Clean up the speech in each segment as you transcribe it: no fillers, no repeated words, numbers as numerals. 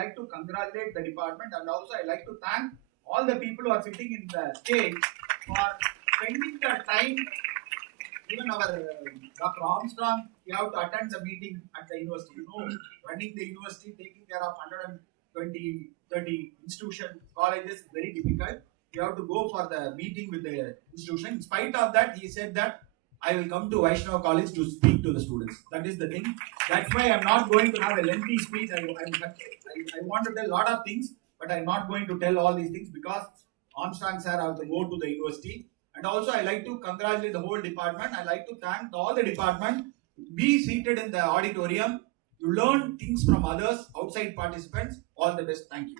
like to congratulate the department, and also I like to thank all the people who are sitting in the stage for spending the time. Even our Dr. Armstrong, we have to attend the meeting at the university. You know, running the university, taking care of 120, 30 institution colleges, very difficult. You have to go for the meeting with the institution. In spite of that, he said that I will come to Vaishnava College to speak to the students. That is the thing. That's why I'm not going to have a lengthy speech. I want to tell a lot of things, but I'm not going to tell all these things because Armstrong sir have to go to the university. And also, I like to congratulate the whole department. I like to thank all the department. Be seated in the auditorium. You learn things from others, outside participants. All the best. Thank you.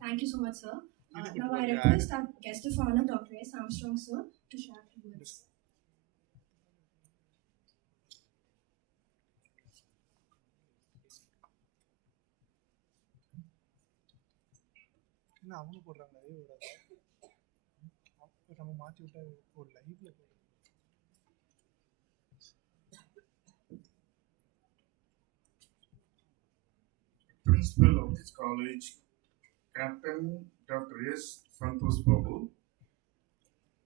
Thank you so much, sir. Now I request our guest of honor, Dr. S. Armstrong, sir, to share a few words. அவனு போடுறாங்க நம்ம மாற்றி விட்டா ஒரு லைவ்ல Principal of this college, Captain Dr. S. Santosh Babu.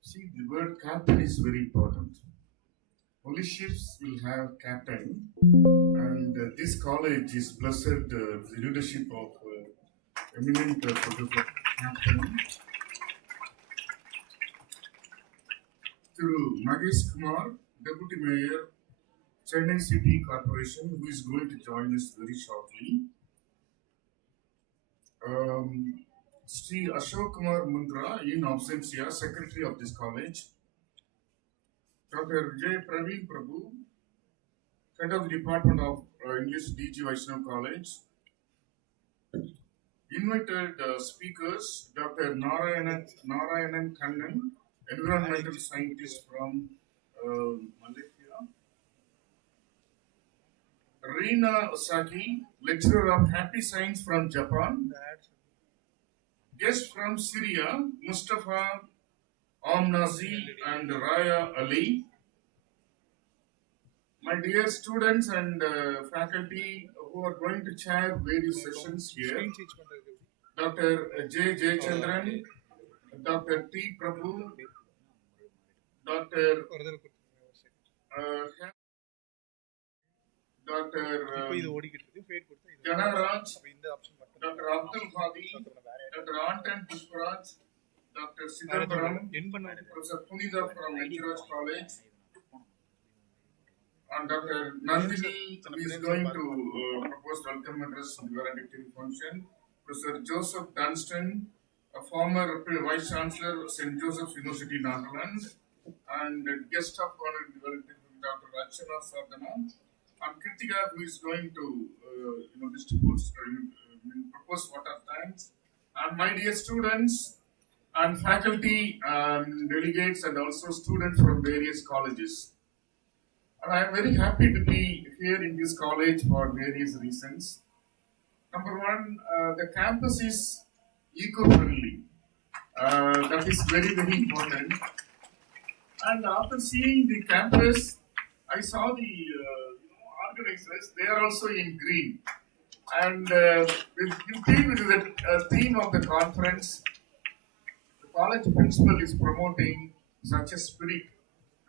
See, the word captain is very important. Only ships will have captain, and this college is blessed with the leadership of eminent Professor Captain Thiru Mahesh Kumar, Deputy Mayor, Chennai City Corporation, who is going to join us very shortly. Sri Ashok Kumar Mundra, in absentia, Secretary of this college. Dr. J. Praveen Prabhu, Head of the Department of English, DG Vaishnava College. Invited speakers, Dr. Narayanan Kannan, environmental scientist from Malaysia. Reena Osaki, lecturer of happy science from Japan. Guest from Syria, Mustafa Amnazi and Raya Ali. My dear students and faculty who are going to chair various sessions here, Dr. J. Jayachandran, Dr. T. Prabhu, Dr. Dr. Janaraj, Dr. Abdul Hadi, Dr. Anton Pushparaj, Dr. Siddharam, Professor Punitha from Engineers College, and Dr. Nandini is going to propose welcome address in the valedictory function. Professor Joseph Dunstan, a former Vice Chancellor of St. Joseph's University, Nagaland, and guest of honor in the valedictory Dr. Rachana Sadhana, and Kritika, who is going to distribute, propose water tanks. And my dear students and faculty and delegates and also students from various colleges. And I am very happy to be here in this college for various reasons. Number one, the campus is eco-friendly. That is very, very important. And after seeing the campus, I saw the organizers, they are also in green. And with the theme of the conference, the college principal is promoting such a spirit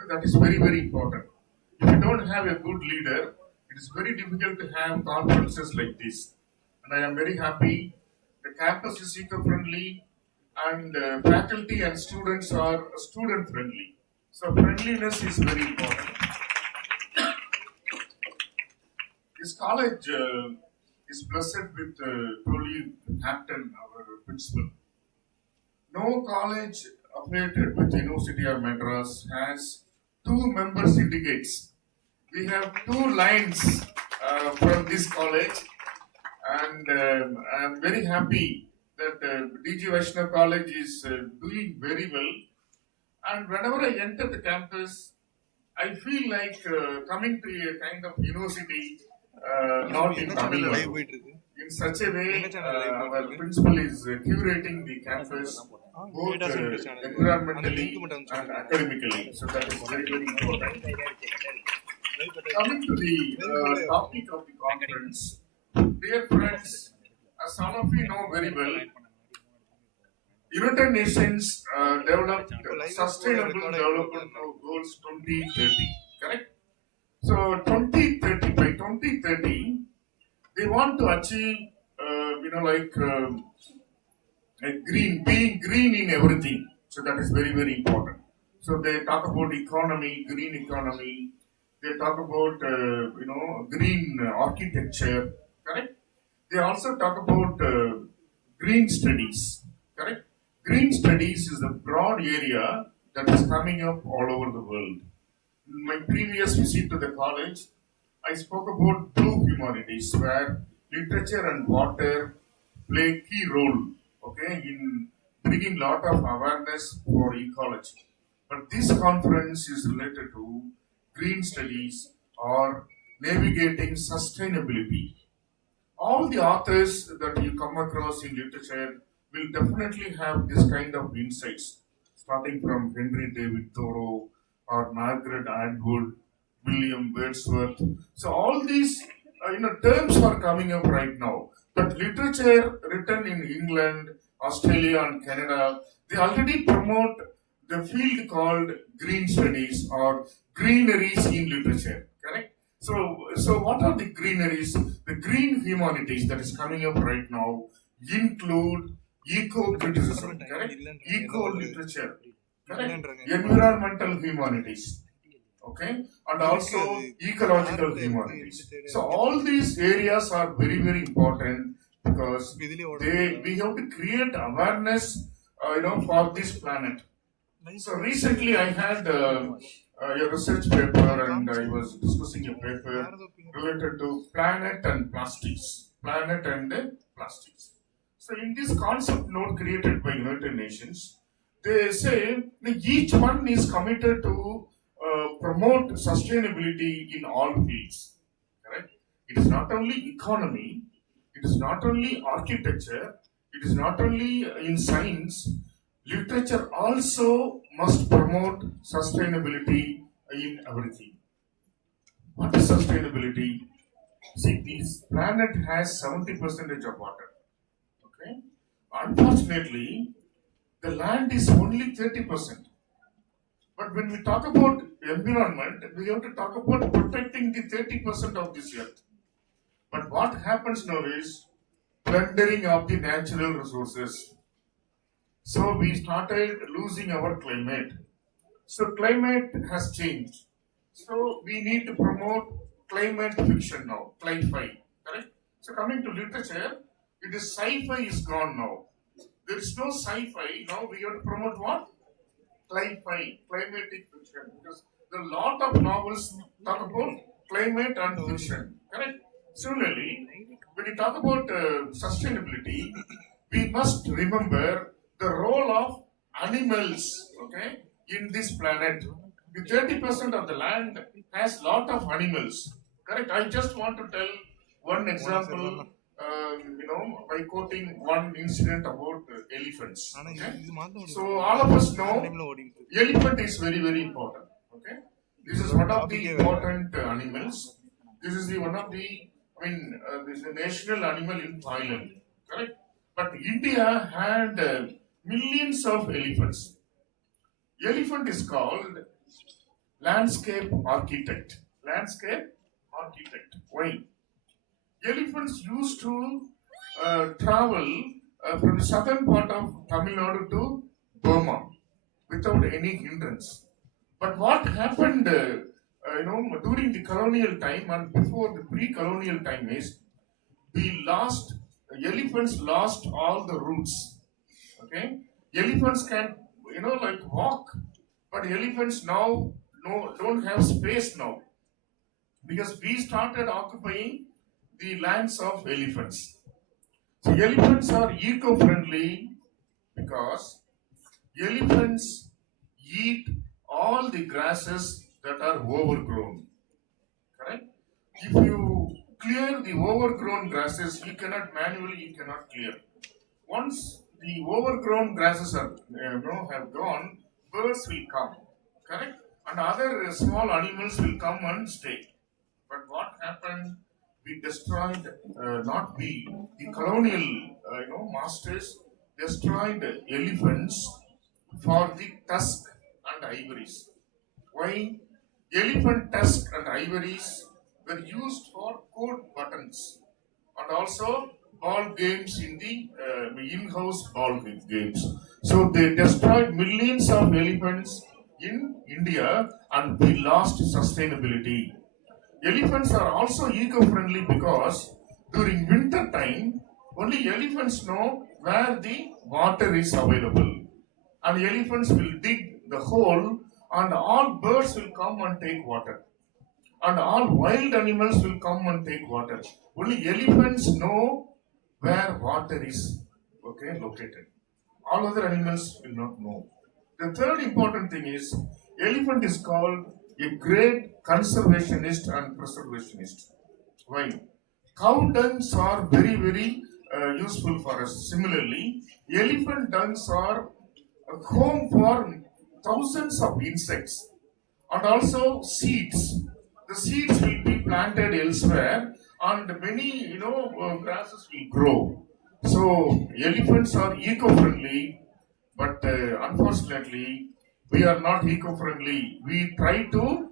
that is very, very important. If you don't have a good leader, it is very difficult to have conferences like this. And I am very happy. The campus is eco-friendly and faculty and students are student-friendly. So friendliness is very important. This college is blessed with truly captain, our principal. No college affiliated with the University of Madras has 2 member syndicates. We have 2 lines from this college, and I am very happy that DG Vaishnava College is doing very well. And whenever I enter the campus, I feel like coming to a kind of university, not in Tamil Nadu. In such a way, our principal is curating the campus both environmentally and academically. So that is very, very important. coming to the topic of the conference, dear friends, as all of you know very well, United Nations developed Sustainable Development Goals 2030, correct? So 2030, by 2030, they want to achieve, being green in everything. So that is very, very important. So they talk about economy, green economy. They talk about, green architecture, correct? They also talk about green studies, correct? Green studies is a broad area that is coming up all over the world. In my previous visit to the college, I spoke about blue humanities, where literature and water play key role, okay, in bringing lot of awareness for ecology. But this conference is related to green studies or navigating sustainability. All the authors that you come across in literature will definitely have this kind of insights, starting from Henry David Thoreau or Margaret Atwood, William Wordsworth. So all these terms are coming up right now. But literature written in England, Australia and Canada, they already promote the field called green studies or greeneries in literature, correct? So what are the greeneries? The green humanities that is coming up right now include eco-criticism, correct? Eco-literature, correct? Environmental humanities, okay? And also ecological humanities. So all these areas are very, very important because we have to create awareness, for this planet. So recently I had a research paper and I was discussing a paper related to planet and plastics. Planet and plastics. So in this concept note created by United Nations, they say that each one is committed to promote sustainability in all fields. Correct? It is not only economy, it is not only architecture, it is not only in science. Literature also must promote sustainability in everything. What is sustainability? See, this planet has 70% of water. Okay? Unfortunately, the land is only 30%. But when we talk about environment, we have to talk about protecting the 30% of this earth. But what happens now is plundering of the natural resources. So we started losing our climate. So climate has changed. So we need to promote climate fiction now, cli-fi, correct? So coming to literature, it is sci-fi is gone now. There is no sci-fi, now we have to promote what? Cli-fi, climatic fiction. Because there are a lot of novels talk about climate and fiction, correct? Similarly, when you talk about sustainability, we must remember the role of animals, okay, in this planet. The 30% of the land has lot of animals, correct? I just want to tell one example, by quoting one incident about elephants. Okay? So all of us know elephant is very, very important. Okay, this is one of the important animals. This is the one of the this is the national animal in Thailand, correct? But India had millions of elephants. Elephant is called landscape architect. Landscape architect. Why? Elephants used to travel from the southern part of Tamil Nadu to Burma without any hindrance. But what happened, during the colonial time and before the pre-colonial time is, elephants lost all the roots. Okay, elephants can, walk, but elephants now don't have space now because we started occupying the lands of elephants. So elephants are eco-friendly because elephants eat all the grasses that are overgrown. Correct? If you clear the overgrown grasses, you cannot clear. Once the overgrown grasses are have gone, birds will come. Correct? And other small animals will come and stay. But what happened? We destroyed, not we, the colonial, masters destroyed elephants for the tusk and ivories. Why? Elephant tusk and ivories were used for coat buttons and also ball games in the in-house ball games. So they destroyed millions of elephants in India and we lost sustainability. Elephants are also eco-friendly because during winter time only elephants know where the water is available and elephants will dig the hole and all birds will come and take water and all wild animals will come and take water. Only elephants know where water is located. All other animals will not know. The third important thing is elephant is called a great conservationist and preservationist. Why? Cow dungs are very, very useful for us. Similarly, elephant dungs are a home for thousands of insects and also seeds. The seeds will be planted elsewhere and many grasses will grow. So elephants are eco-friendly, but unfortunately we are not eco-friendly. We try to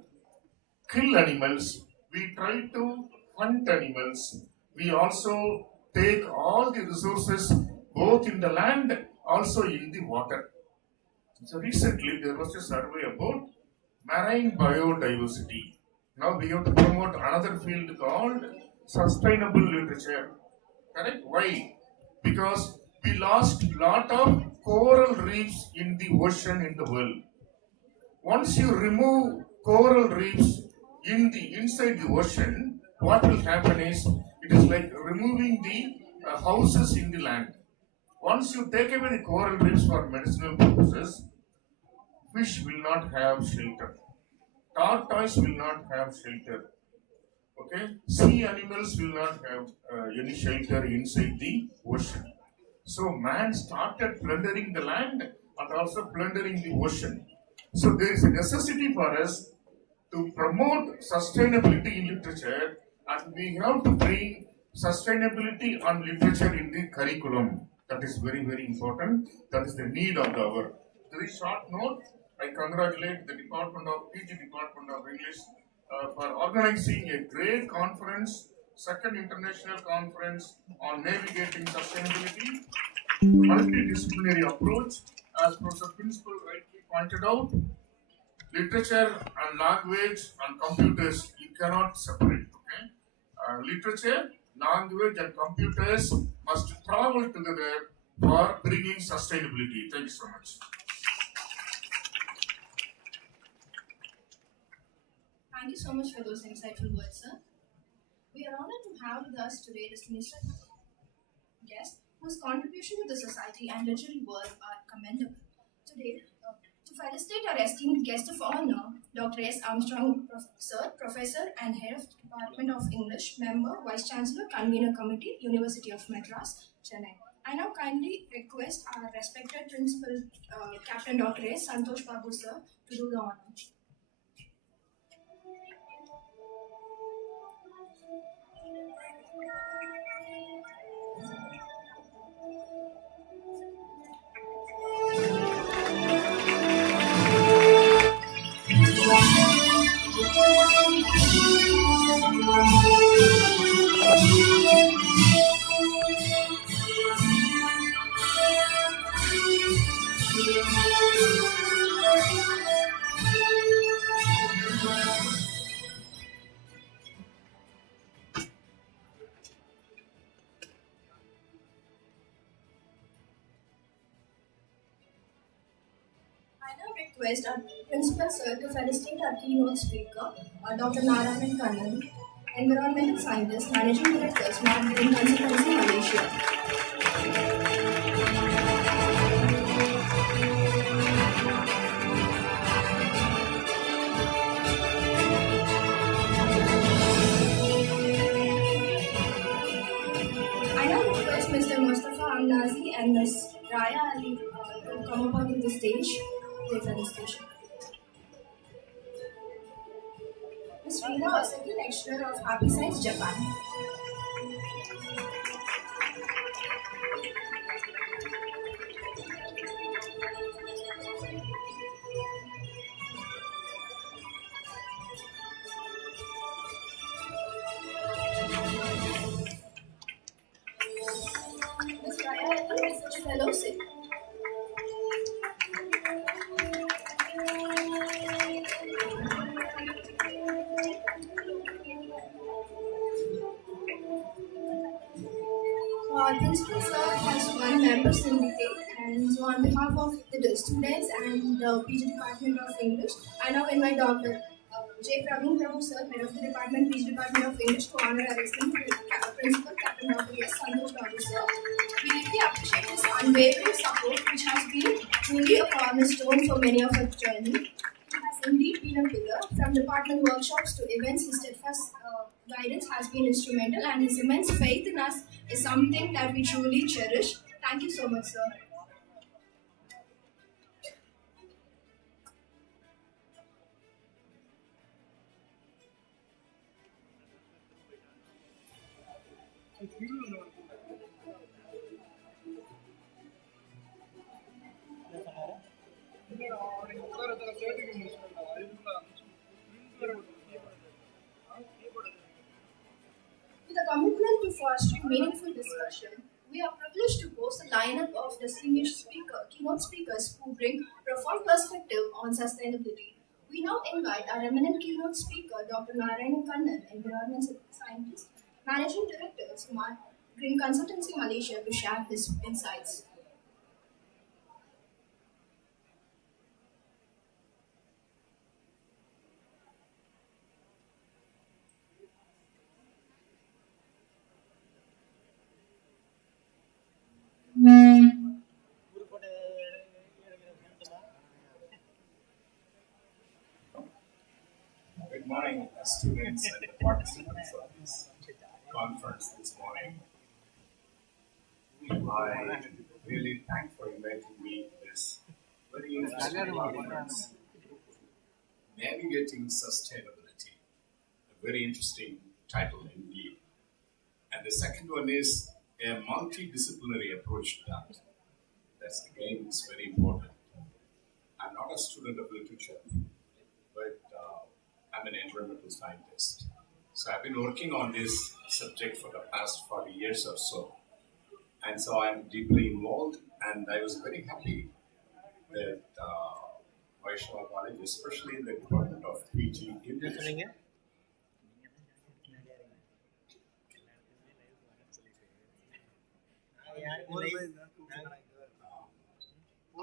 kill animals, we try to hunt animals, we also take all the resources both in the land also in the water. So recently there was a survey about marine biodiversity. Now we have to promote another field called sustainable literature. Correct? Why? Because we lost lot of coral reefs in the ocean in the world. Once you remove coral reefs inside the ocean, what will happen is it is like removing the houses in the land. Once you take away the coral reefs for medicinal purposes, fish will not have shelter. Tortoise will not have shelter. Okay, sea animals will not have any shelter inside the ocean. So man started plundering the land and also plundering the ocean. So there is a necessity for us to promote sustainability in literature, and we have to bring sustainability and literature in the curriculum. That is very, very important. That is the need of the hour. Very short note. I congratulate the PG Department of English for organizing a great conference, second international conference on navigating sustainability, multidisciplinary approach. As Professor Principal rightly pointed out, literature and language and computers you cannot separate. Okay, literature, language, and computers must travel together for bringing sustainability. Thank you so much. Thank you so much for those insightful words, sir. We are honored to have with us today distinguished guest whose contribution to the society and literary world are commendable. Today, to felicitate our esteemed guest of honor, Dr. S. Armstrong, Sir, Professor and Head of Department of English, Member, Vice Chancellor, Convener Committee, University of Madras, Chennai. I now kindly request our respected Principal, Captain Dr. S. Santosh Babu, Sir, to do the honor. I now request our Principal Sir to felicitate our keynote speaker, Dr. Narayan Kannan, Environmental Scientist, Managing Director, Smart Green Consultancy, Malaysia. I now request Mr. Mustafa Amnazi and Ms. Raya Ali to come up onto the stage for the felicitation. Ms. Rina, second lecturer of Happy Science, Japan. Ms. Raya, research fellow, SIP. Our principal sir has one member syndicate, and so on behalf of the students and the PG Department of English, I now invite Dr. J. Praveen Prabhu sir, head of the department, PG Department of English, to honor our esteemed principal, Captain Dr. S. Santosh Babu sir. We deeply appreciate his unwavering support, which has been truly a cornerstone for many of our journey. He has indeed been a pillar. From department workshops to events, his steadfast guidance has been instrumental, and his immense faith in us is something that we truly cherish. Thank you so much, sir. With a commitment to fostering meaningful discussion, we are privileged to boast a lineup of distinguished keynote speakers who bring profound perspective on sustainability. We now invite our eminent keynote speaker, Dr. Narayan Kannan, environment scientist, managing director, Smart Green Consultancy Malaysia, to share his insights. Good morning, students and the participants of this conference this morning. I really thank for inviting me to this very interesting conference, Navigating Sustainability. A very interesting title indeed. And the second one is a multidisciplinary approach to that. That's again, it's very important. I'm not a student of literature, but I'm an environmental scientist. So I've been working on this subject for the past 40 years or so. And so I'm deeply involved, and I was very happy that Vaishnav College, especially the Department of PG English,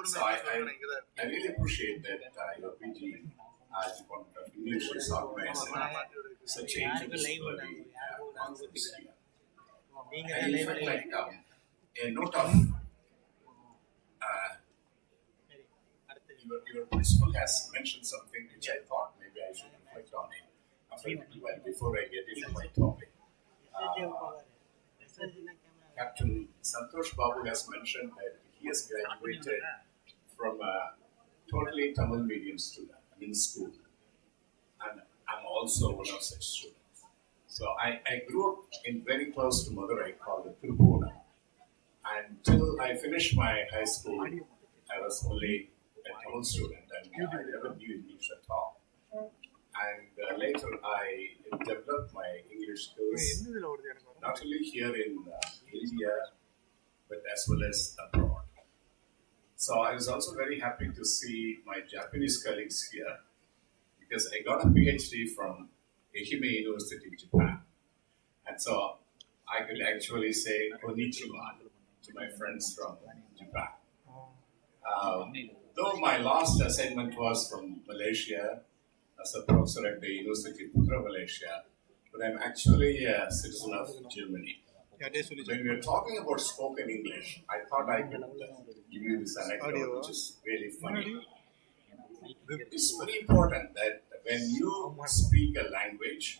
so I really appreciate that your PG Department of English is organizing such a interdisciplinary conference here. And in fact, like a note of your principal has mentioned something which I thought maybe I should reflect on it after a little while before I get into my topic. Captain Santosh Babu has mentioned that he has graduated from a totally Tamil medium student in school, and I'm also one of such students. So I grew up in very close to Madurai called the Tirupuna. Until I finished my high school, I was only a Tamil student and I never knew English at all. And later I developed my English skills not only here in India but as well as abroad. So I was also very happy to see my Japanese colleagues here because I got a PhD from Ehime University, Japan. And so I could actually say konnichiwa to my friends from Japan. Though my last assignment was from Malaysia as a professor at the University of Putra, Malaysia, but I'm actually a citizen of Germany. When we are talking about spoken English, I thought I could give you this anecdote, which is really funny. It's very important that when you speak a language,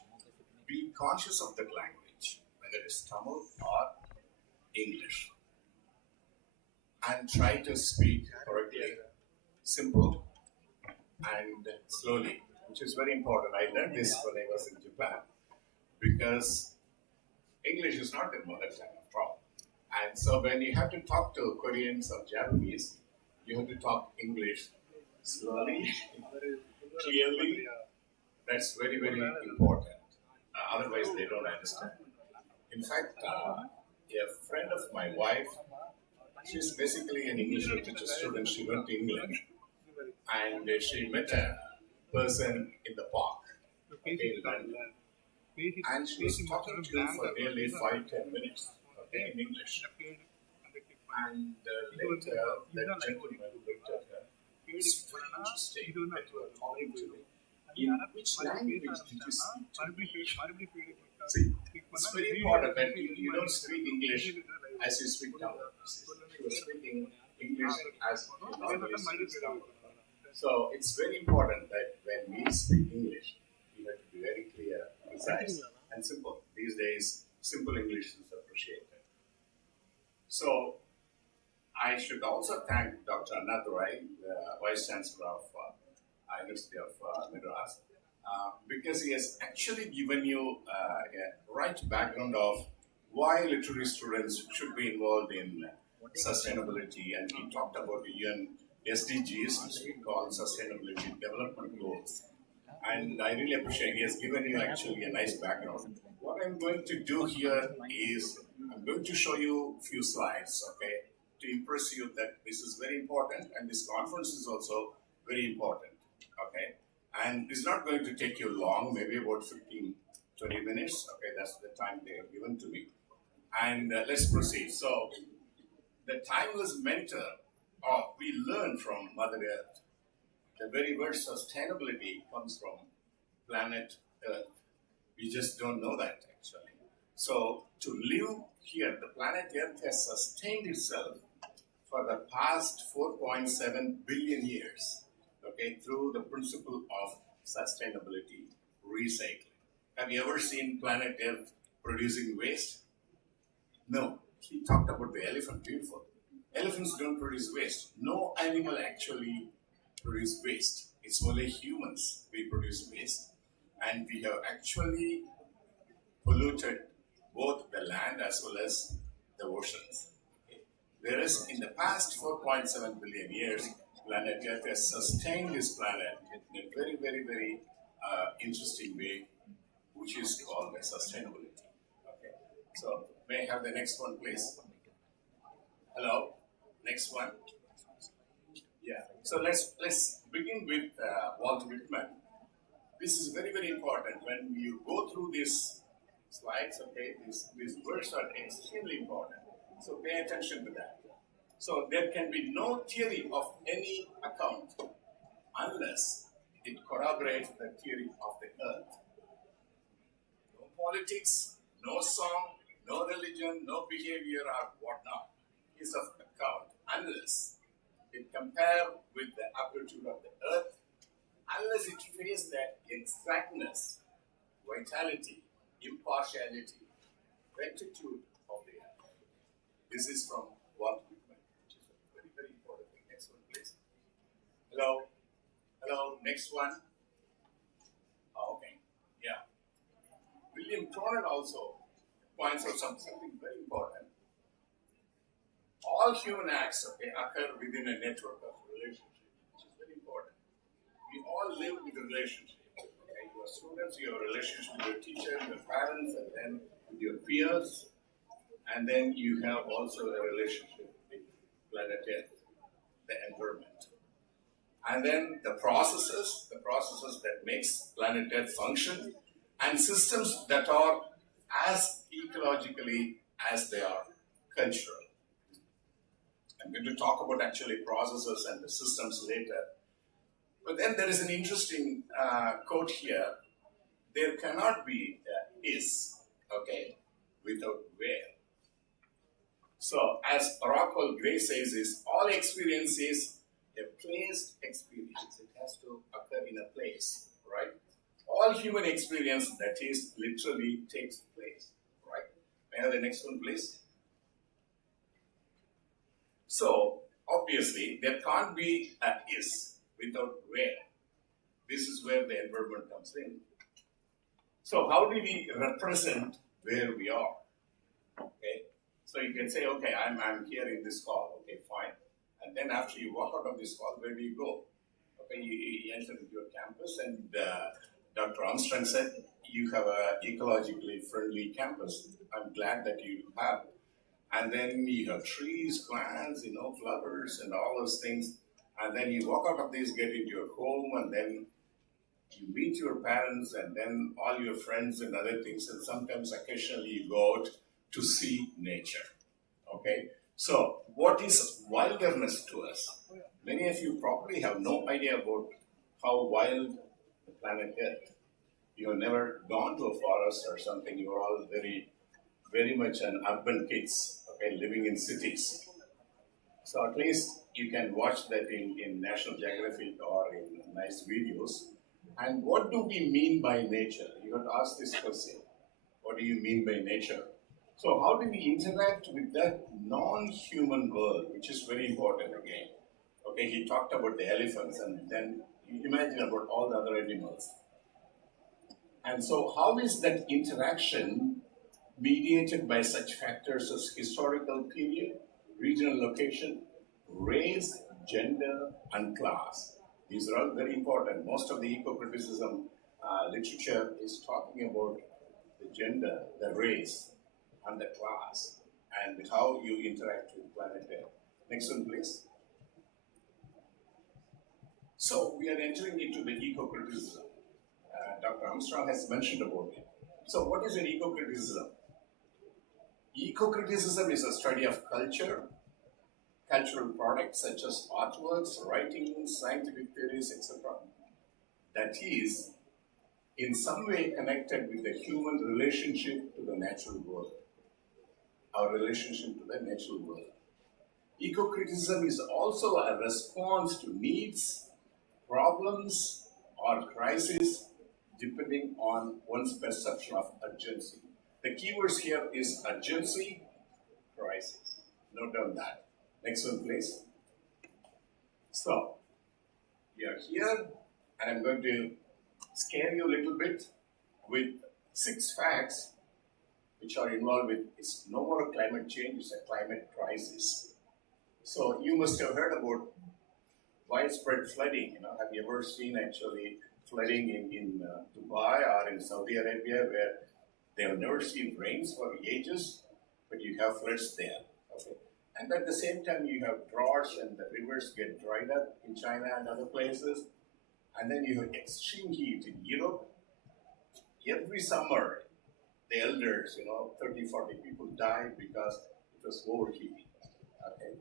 be conscious of that language, whether it's Tamil or English, and try to speak correctly, simple and slowly. which is very important. I learned this when I was in Japan because English is not their mother tongue after all. And so when you have to talk to Koreans or Japanese, you have to talk English slowly, clearly. That's very, very important. Otherwise, they don't understand. In fact, a friend of my wife, she's basically an English literature student. She went to England and she met a person in the park, okay, in London. And she was talking to him for nearly 5-10 minutes, okay, in English. And later, that gentleman looked at her. It's very interesting that you are talking to me. In which language did you speak to me? See, it's very important that you don't speak English as you speak Tamil. You are speaking English as you normally speak Tamil. So it's very important that when we speak English, we have to be very clear, precise, and simple. These days, simple English is appreciated. So I should also thank Dr. Annadurai, the Vice Chancellor of University of Madras, because he has actually given you a right background of why literary students should be involved in sustainability, and he talked about the UN SDGs, which we call Sustainability Development Goals. And I really appreciate he has given you actually a nice background. What I'm going to do here is I'm going to show you a few slides, okay, to impress you that this is very important and this conference is also very important, okay. And it's not going to take you long, maybe about 15-20 minutes, okay, that's the time they have given to me. And let's proceed. So, the timeless mentor we learn from Mother Earth. The very word sustainability comes from planet Earth. We just don't know that actually. So to live here, the planet Earth has sustained itself for the past 4.7 billion years, okay, through the principle of sustainability, recycling. Have you ever seen planet Earth producing waste? No. He talked about the elephant, beautiful. Elephants don't produce waste. No animal actually produce waste. It's only humans we produce waste. And we have actually polluted both the land as well as the oceans. Whereas in the past 4.7 billion years, planet Earth has sustained this planet in a very, very, very interesting way, which is called the sustainability. Okay. So may I have the next one, please? Hello. Next one. Yeah. So let's begin with Walt Whitman. This is very, very important. When you go through these slides, okay, these words are extremely important. So pay attention to that. So there can be no theory of any account unless it corroborates the theory of the earth. No politics, no song, no religion, no behavior or whatnot is of account unless it compares with the aptitude of the earth, unless it faces that exactness, vitality, impartiality, rectitude of the earth. This is from Walt Whitman, which is a very, very important thing. Next one, please. Hello? Hello? Next one? Oh, okay. Yeah. William Cronin also points out something very important. All human acts, okay, occur within a network of relationship, which is very important. We all live with a relationship. Okay? You are students, you have a relationship with your teacher, your parents, and then with your peers. And then you have also a relationship with planet Earth, the environment. And then the processes that makes planet Earth function, and systems that are as ecologically as they are cultural. I'm going to talk about actually processes and the systems later. But then there is an interesting quote here. There cannot be is, okay, without where. So as Rockwell Gray says, is all experience is a placed experience. It has to occur in a place, right? All human experience, that is, literally takes place, right? May I have the next one, please? So, obviously, there can't be a is without where. This is where the environment comes in. So how do we represent where we are? Okay, so you can say, okay, I'm here in this hall. Okay, fine. And then after you walk out of this hall, where do you go? Okay, you enter into your campus, and Dr. Armstrong said you have a ecologically friendly campus. I'm glad that you have. And then you have trees, plants, flowers, and all those things. And then you walk out of this, get into your home, and then you meet your parents, and then all your friends and other things. And sometimes, occasionally, you go out to see nature. Okay? So, what is wilderness to us? Many of you probably have no idea about how wild the planet is. You have never gone to a forest or something. You are all very, very much an urban kids, okay, living in cities. So at least you can watch that in National Geographic or in nice videos. And what do we mean by nature? You have to ask this question. What do you mean by nature? So how do we interact with that non-human world, which is very important again. Okay, he talked about the elephants, and then you imagine about all the other animals. And so how is that interaction mediated by such factors as historical period, regional location, race, gender, and class? These are all very important. Most of the eco-criticism literature is talking about the gender, the race, and the class, and how you interact with planet Earth. Next one, please. So we are entering into the eco-criticism. Dr. Armstrong has mentioned about it. So what is an eco-criticism? Eco-criticism is a study of culture, cultural products such as artworks, writings, scientific theories, etc. that is in some way connected with the human relationship to the natural world. Our relationship to the natural world. Eco-criticism is also a response to needs, problems, or crises depending on one's perception of urgency. The keywords here is urgency, crisis. Note down that. Next one, please. So, we are here, and I'm going to scare you a little bit with 6 facts which are involved with it's no more a climate change, it's a climate crisis. So you must have heard about widespread flooding. Have you ever seen actually flooding in Dubai or in Saudi Arabia, where they have never seen rains for ages, but you have floods there. Okay, and at the same time you have droughts and the rivers get dried up in China and other places, and then you have extreme heat in Europe. Every summer, the elders, 30, 40 people died because it was overheating. Okay.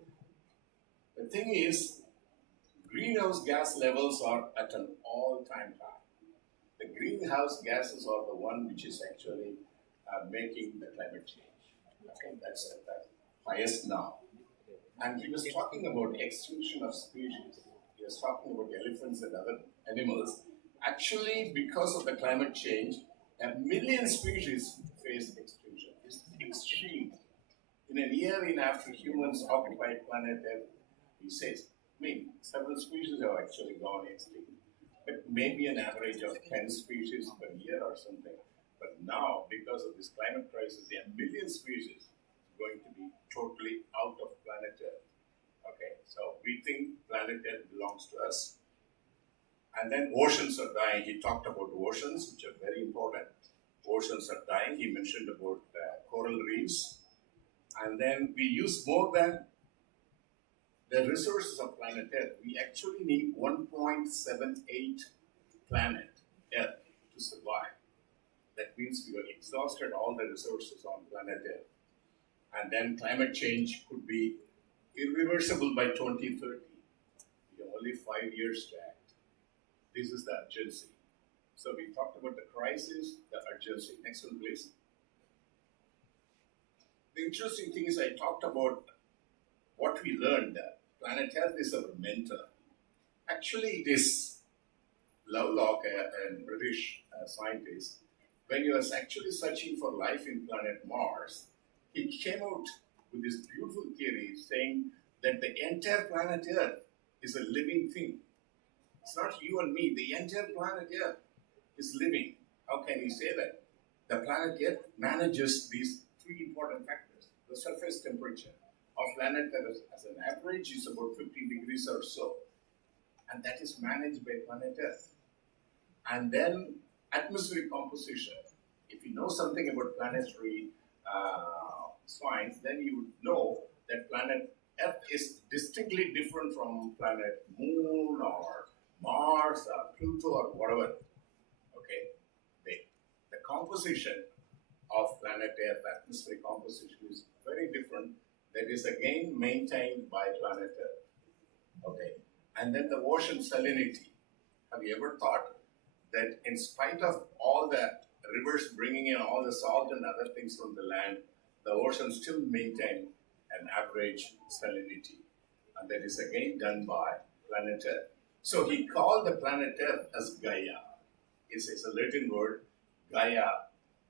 The thing is, greenhouse gas levels are at an all-time high. The greenhouse gases are the one which is actually making the climate change. Okay, that's at the highest now. And he was talking about extinction of species. He was talking about elephants and other animals. Actually, because of the climate change, 1 million species face extinction. It's extreme. In a year after humans occupied planet Earth, he says, several species have actually gone extinct, but maybe an average of 10 species per year or something. But now, because of this climate crisis, 1 million species is going to be totally out of planet Earth. Okay, so we think planet Earth belongs to us. And then oceans are dying. He talked about oceans, which are very important. Oceans are dying. He mentioned about coral reefs. And then we use more than the resources of planet Earth. We actually need 1.78 planet Earth to survive. That means we have exhausted all the resources on planet Earth. And then climate change could be irreversible by 2030. We have only 5 years to act. This is the urgency. So we talked about the crisis, the urgency. Next one, please. The interesting thing is I talked about what we learned. Planet Earth is our mentor. Actually, it is Lovelock, a British scientist, when he was actually searching for life in planet Mars, he came out with this beautiful theory saying that the entire planet Earth is a living thing. It's not you and me. The entire planet Earth is living. How can you say that? The planet Earth manages these three important factors. The surface temperature of planet Earth as an average is about 15 degrees or so. And that is managed by planet Earth. And then atmospheric composition. If you know something about planetary science, then you would know that planet Earth is distinctly different from planet Moon or Mars or Pluto or whatever. Okay, the composition of planet Earth, atmospheric composition is very different. That is again maintained by planet Earth. Okay, and then the ocean salinity. Have you ever thought that in spite of all the rivers bringing in all the salt and other things from the land, the ocean still maintain an average salinity? And that is again done by planet Earth. So he called the planet Earth as Gaia. It's a Latin word. Gaia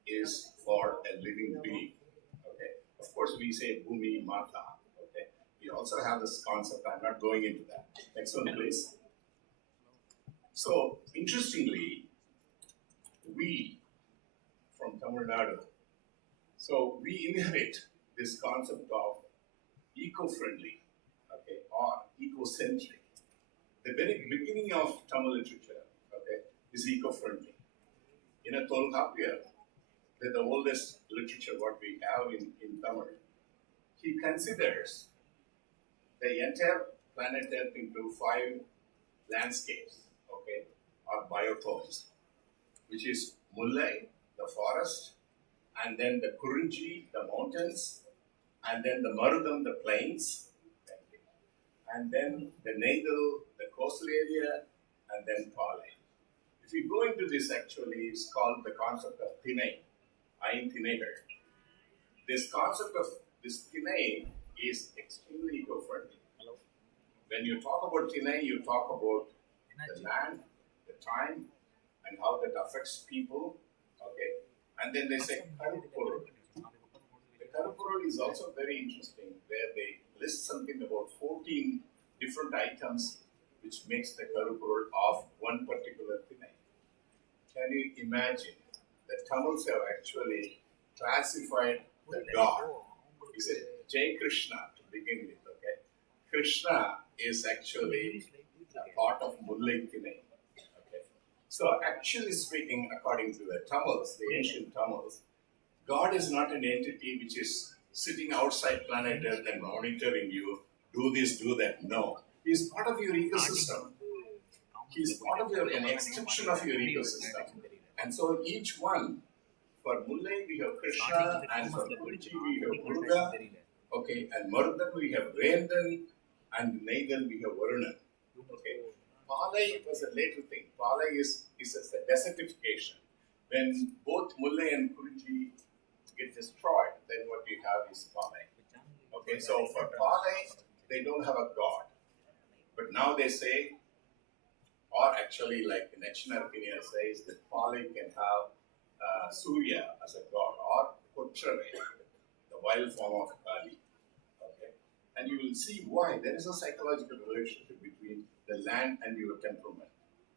is for a living being. Okay. Of course, we say Bhumi Mata. Okay. We also have this concept. I'm not going into that. Next one, please. So, interestingly, we from Tamil Nadu, so we inherit this concept of eco-friendly, okay, or eco-centric. The very beginning of Tamil literature, okay, is eco-friendly. In a Tolkapia, the oldest literature what we have in Tamil, he considers the entire planet Earth into 5 landscapes, okay, or biotomes, which is Mullai, the forest, and then the Kurunji, the mountains, and then the Marudam, the plains, and then the Nagal, the coastal area, and then Palai. If you go into this, actually, it's called the concept of Tinai, Ain Tinaigal. This concept of this Tinai is extremely eco-friendly. When you talk about Tinai, you talk about the land, the time, and how that affects people. Okay, and then they say Karupurul. The Karupurul is also very interesting, where they list something about 14 different items which makes the Karupurul of one particular Tinai. Can you imagine? The Tamils have actually classified the god. He said Jai Krishna to begin with. Okay, Krishna is actually a part of Mullai Tinai. So actually speaking, according to the Tamils, the ancient Tamils, God is not an entity which is sitting outside planet Earth and monitoring you, do this, do that. No. He is part of your ecosystem. He is part of an extension of your ecosystem. And so each one, for Mullai we have Krishna, and for Kurji we have Muruga, okay, and Marudan we have Vendan, and Naigal we have Varunan. Okay. Palai was a later thing. Palai is a desertification. When both Mullai and Kurji get destroyed, then what you have is Palai. Okay, so for Palai, they don't have a god. But now they say, or actually like the Nachinarpinia says, that Palai can have Surya as a god, or Kochare, the wild form of Kali. Okay, and you will see why there is a psychological relationship between the land and your temperament.